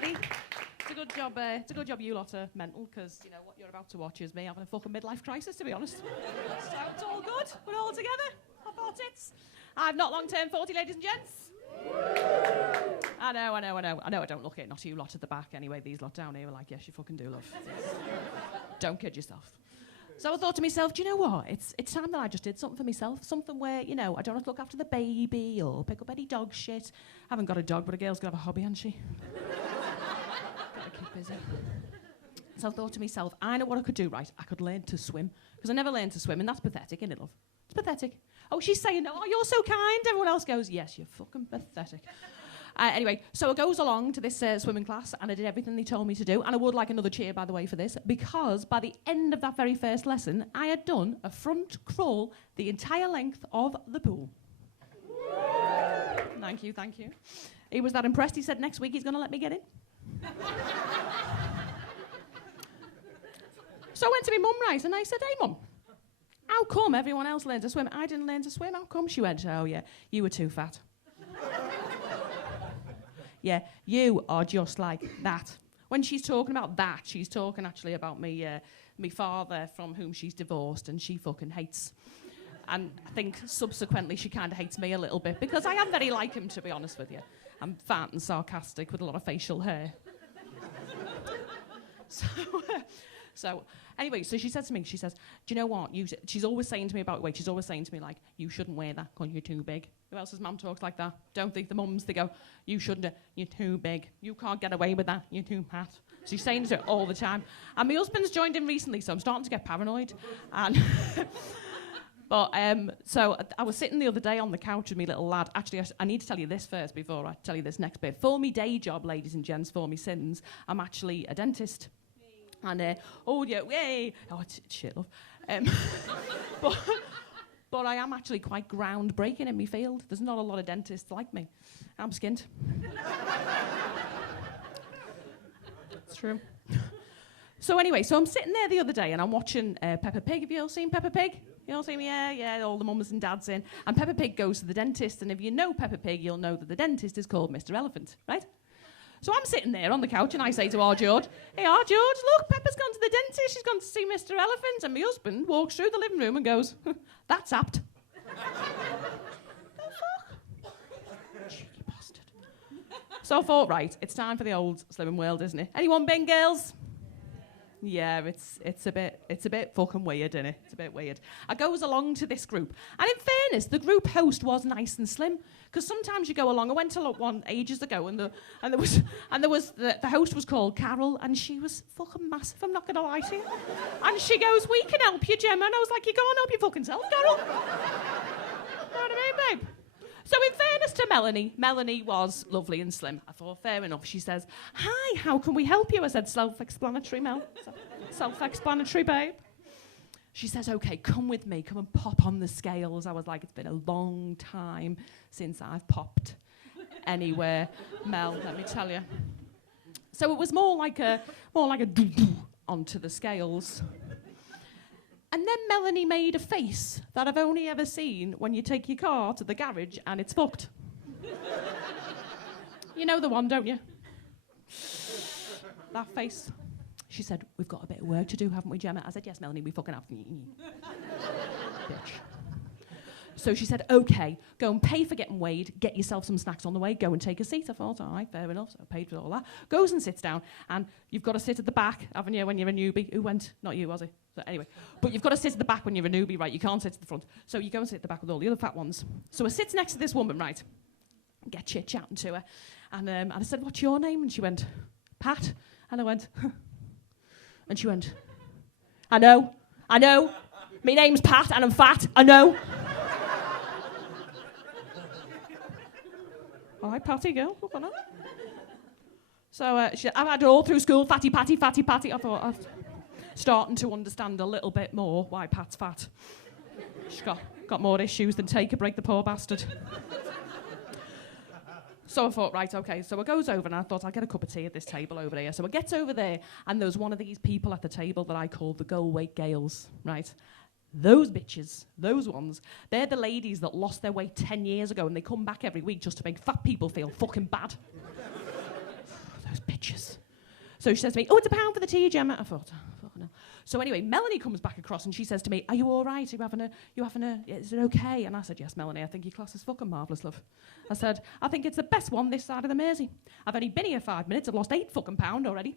ready? It's a good job you lot are mental, because, you know, what you're about to watch is me having a fucking midlife crisis, to be honest. So it's all good. We're all together. Hot our tits. I've not long turned 40, ladies and gents. I know I don't look it, not you lot at the back anyway. These lot down here are like, yes, you fucking do, love. Don't kid yourself. So I thought to myself, do you know what? It's time that I just did something for myself. Something where, you know, I don't have to look after the baby or pick up any dog shit. I haven't got a dog, but a girl's got to have a hobby, hasn't she? Gotta keep busy. So I thought to myself, I know what I could do, right? I could learn to swim. Because I never learned to swim, and that's pathetic, isn't it, love? It's pathetic. Oh, she's saying, oh, you're so kind. Everyone else goes, yes, you're fucking pathetic. Anyway, so I goes along to this swimming class, and I did everything they told me to do. And I would like another cheer, by the way, for this, because by the end of that very first lesson, I had done a front crawl the entire length of the pool. Thank you. He was that impressed, he said next week he's going to let me get in. So I went to my mum, right, and I said, hey, mum, how come everyone else learned to swim? I didn't learn to swim. How come? She went, oh, yeah, you were too fat. Yeah, you are just like that. When she's talking about that, she's talking actually about me father from whom she's divorced and she fucking hates. And I think subsequently she kind of hates me a little bit because I am very like him, to be honest with you. I'm fat and sarcastic with a lot of facial hair. So anyway, so she said to me, she says, do you know what? She's always saying to me about weight. She's always saying to me, like, you shouldn't wear that because you're too big. Who else's mum talks like that? Don't think the mums, they go, you shouldn't, you're too big. You can't get away with that, you're too fat. So she's saying it all the time. And my husband's joined in recently, so I'm starting to get paranoid. And but so I was sitting the other day on the couch with my little lad. Actually, I need to tell you this first before I tell you this next bit. For me day job, ladies and gents, for me sins, I'm actually a dentist. And, oh, yeah, yay. Oh, it's shit, love. But I am actually quite groundbreaking in my field. There's not a lot of dentists like me. I'm skint. It's true. So anyway, so I'm sitting there the other day and I'm watching Peppa Pig. Have you all seen Peppa Pig? You all seen me? Yeah, all the mums and dads in. And Peppa Pig goes to the dentist. And if you know Peppa Pig, you'll know that the dentist is called Mr. Elephant, right? So I'm sitting there on the couch and I say to our George, hey, our George, look, Peppa's gone to the dentist. She's gone to see Mr. Elephant. And my husband walks through the living room and goes, that's apt. The fuck? Cheeky bastard. So I thought, right, it's time for the old slimming world, isn't it? Anyone been, girls? Yeah, it's a bit fucking weird, isn't it? It's a bit weird. I goes along to this group, and in fairness, the group host was nice and slim, because sometimes you go along. I went to one ages ago, and the host was called Carol, and she was fucking massive. I'm not gonna lie to you. And she goes, "We can help you, Gemma," and I was like, "You go and help your fucking self, Carol." You know what I mean, babe? So in fairness to Melanie was lovely and slim. I thought, fair enough. She says, hi, how can we help you? I said, self-explanatory, Mel. Self-explanatory, babe. She says, okay, come with me. Come and pop on the scales. I was like, it's been a long time since I've popped anywhere, Mel, let me tell you. So it was more like a doo-doo onto the scales. And then Melanie made a face that I've only ever seen when you take your car to the garage and it's fucked. You know the one, don't you? That face. She said, we've got a bit of work to do, haven't we, Gemma? I said, yes, Melanie, we fucking have. Bitch. So she said, okay, go and pay for getting weighed, get yourself some snacks on the way, go and take a seat. I thought, all right, fair enough. So I paid for all that. Goes and sits down, and you've got to sit at the back, haven't you, when you're a newbie? Who went? Not you, was he? So anyway, but you've got to sit at the back when you're a newbie, right? You can't sit at the front. So you go and sit at the back with all the other fat ones. So I sits next to this woman, right? Get chit-chatting to her. And I said, what's your name? And she went, Pat. And I went, huh. And she went, I know. My name's Pat and I'm fat. I know. All right, Patty, girl, look on her. So I've had her all through school, fatty, patty, fatty, patty. I thought, I'm starting to understand a little bit more why Pat's fat. She's got more issues than take a break, the poor bastard. So I thought, right, okay. So I goes over and I thought, I'll get a cup of tea at this table over there. So I gets over there and there's one of these people at the table that I call the goal weight Gales, right? Those bitches, those ones, they're the ladies that lost their weight 10 years ago and they come back every week just to make fat people feel fucking bad. Those bitches. bitches. So she says to me, oh, it's £1 for the tea, Gemma. I thought, oh, fucking hell. So anyway, Melanie comes back across and she says to me, are you all right? Are you having a, is it okay? And I said, yes, Melanie, I think your class is fucking marvellous, love. I said, I think it's the best one this side of the Mersey. I've only been here 5 minutes, I've lost £8 already.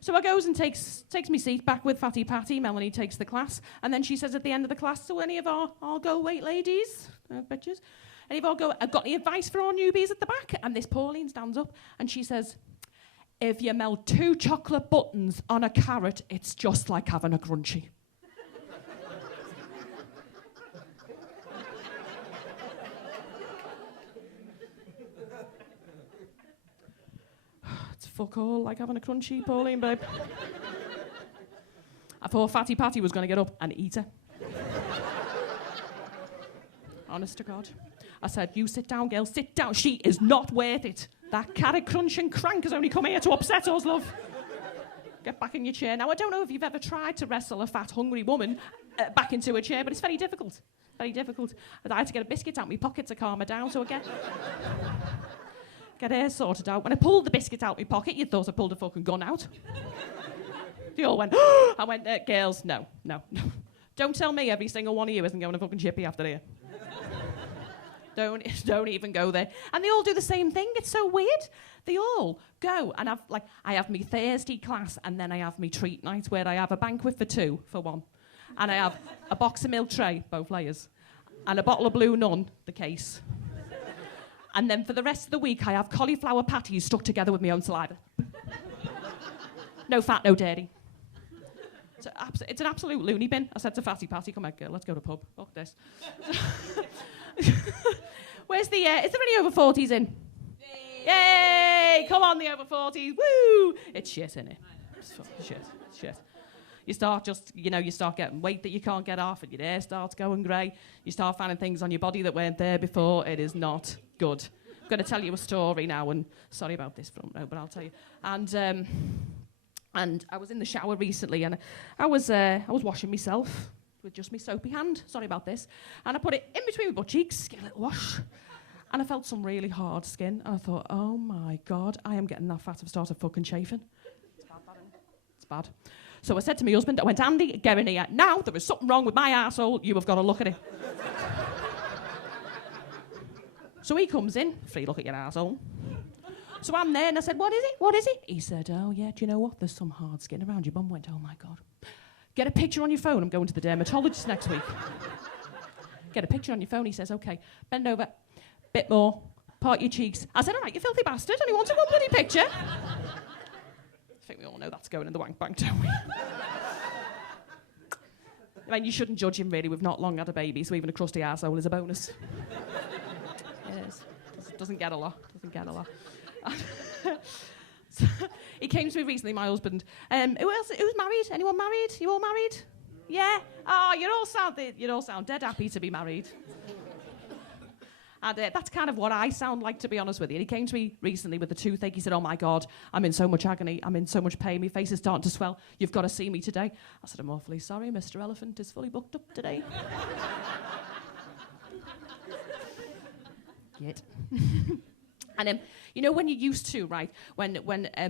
So I goes and takes me seat back with Fatty Patty. Melanie takes the class. And then she says at the end of the class, so any of our go wait ladies, bitches, any of our go, got any advice for our newbies at the back? And this Pauline stands up and she says, if you melt 2 chocolate buttons on a carrot, it's just like having a crunchie. It's fuck all like having a crunchie, Pauline, babe. I thought Fatty Patty was going to get up and eat her. Honest to God. I said, you sit down, girl, sit down. She is not worth it. That carrot crunching crank has only come here to upset us, love. Get back in your chair. Now, I don't know if you've ever tried to wrestle a fat, hungry woman back into a chair, but it's very difficult. Very difficult. I had to get a biscuit out of my pocket to calm her down, so I get her sorted out. When I pulled the biscuit out of my pocket, you thought I pulled a fucking gun out. They all went, oh! I went, girls, no. Don't tell me every single one of you isn't going to fucking chippy after here. Don't even go there. And they all do the same thing. It's so weird. They all go and I have me Thursday class and then I have me treat night where I have a banquet for 2 for 1. And I have a box of milk tray, both layers, and a bottle of Blue Nun, the case. And then for the rest of the week, I have cauliflower patties stuck together with my own saliva. No fat, no dairy. It's an absolute loony bin. I said to Fatty Patty, come on, girl, let's go to the pub. Fuck this. Where's the, is there any over 40s in? Yay! Come on, the over 40s. Woo! It's shit, isn't it? It's fucking shit. You start getting weight that you can't get off and your hair starts going grey. You start finding things on your body that weren't there before. It is not good. I'm going to tell you a story now, and sorry about this front row, but I'll tell you. And I was in the shower recently, and I was washing myself with just my soapy hand. Sorry about this. And I put it in between my butt cheeks, get a little wash. And I felt some really hard skin. And I thought, oh my God, I am getting that fat I've started fucking chafing. It's bad, isn't it? It's bad. So I said to my husband, I went, Andy, get in here. Now there is something wrong with my arsehole. You have got to look at it. So he comes in, free look at your arsehole. So I'm there and I said, what is it? What is it? He said, oh yeah, do you know what? There's some hard skin around your bum. I went, oh my God. Get a picture on your phone. I'm going to the dermatologist next week. Get a picture on your phone. He says, okay, bend over, bit more, part your cheeks. I said, all right, you filthy bastard. Only wanted one bloody picture. I think we all know that's going in the wank bank, don't we? I mean, you shouldn't judge him really. We've not long had a baby, so even a crusty arsehole is a bonus. It is. Doesn't get a lot. So, he came to me recently, my husband. Who else? Who's married? Anyone married? You all married? Yeah? Oh, you all sound dead happy to be married. And that's kind of what I sound like, to be honest with you. And he came to me recently with a toothache. He said, oh my God, I'm in so much agony. I'm in so much pain. My face is starting to swell. You've got to see me today. I said, I'm awfully sorry. Mr. Elephant is fully booked up today. Get. And you know when you used to, right, when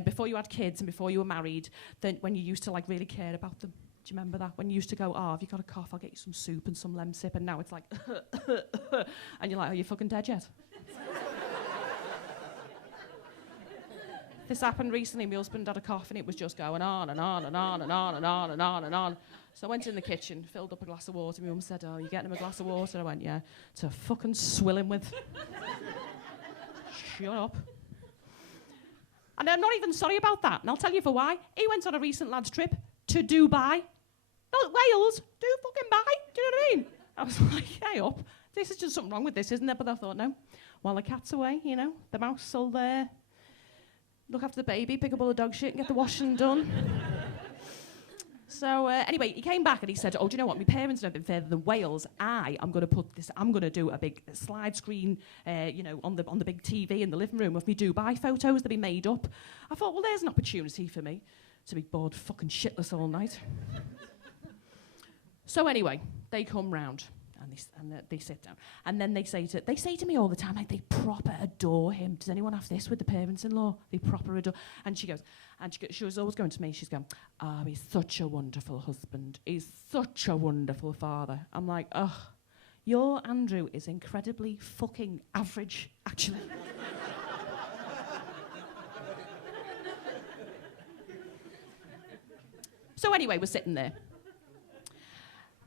before you had kids and before you were married, then when you used to like really care about them. Do you remember that? When you used to go, oh, have you got a cough? I'll get you some soup and some Lemsip. And now it's like, and you're like, are you fucking dead yet? This happened recently. My husband had a cough and it was just going on and on and on and on and on and on and on. So I went in the kitchen, filled up a glass of water. My mum said, oh, you getting him a glass of water? I went, yeah, to fucking swill him with. Shut up. And I'm not even sorry about that. And I'll tell you for why. He went on a recent lads trip to Dubai. Not Wales. Do fucking buy. Do you know what I mean? I was like, hey up. This is just something wrong with this, isn't there? But I thought, no. While the cat's away, you know, the mouse will look after the baby, pick up all the dog shit and get the washing done. So anyway, he came back and he said, oh, do you know what? My parents have been further than Wales. I'm going to do a big slide screen, on the big TV in the living room of me Dubai photos that be made up. I thought, well, there's an opportunity for me to be bored fucking shitless all night. So anyway, they come round and they sit down. And then they say to me all the time, like they proper adore him. Does anyone have this with the parents-in-law? They proper adore. And she was always going to me. She's going, oh, he's such a wonderful husband. He's such a wonderful father. I'm like, oh, your Andrew is incredibly fucking average, actually. So anyway, we're sitting there,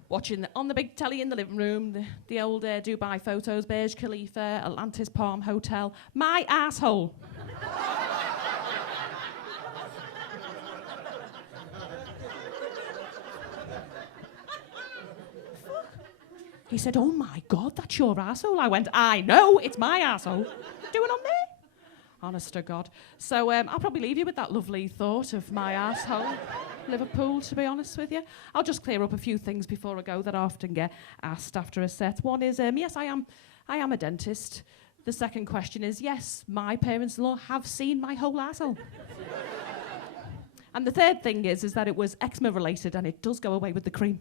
watching on the big telly in the living room, the old Dubai photos, Burj Khalifa, Atlantis Palm Hotel. My asshole. He said, oh my God, that's your asshole. I went, I know, it's my asshole. What are you doing on there? Honest to God. So I'll probably leave you with that lovely thought of my asshole. Liverpool, to be honest with you. I'll just clear up a few things before I go that I often get asked after a set. One is, yes, I am a dentist. The second question is, yes, my parents-in-law have seen my whole arsehole. And the third thing is that it was eczema related and it does go away with the cream.